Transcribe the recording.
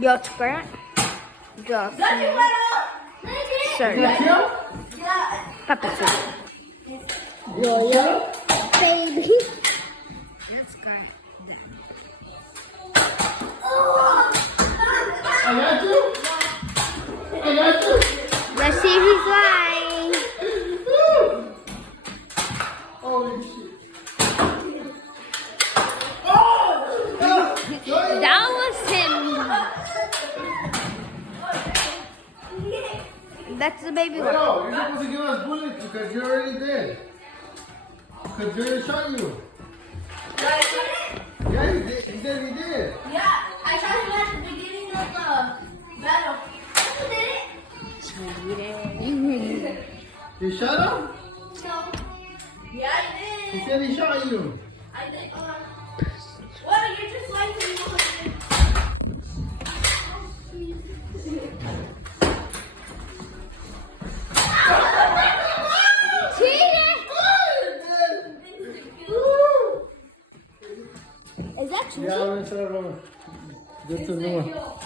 Piotrka. Sorry. Papa. Yo-yo. Baby. Let's go. I got you. I got you. Let's see if he's lying. Holy shit. That was him. That's the baby one. No, you're supposed to give us bullets because you're already dead. Because they shot you. Yeah, he did. He said he did. Yeah, I shot him at the beginning of the battle. Did it? You shot him? No. Yeah, I did. He said he shot you. I did. What? You're just lying to me. Is that true? Yeah, I'm going to good to know.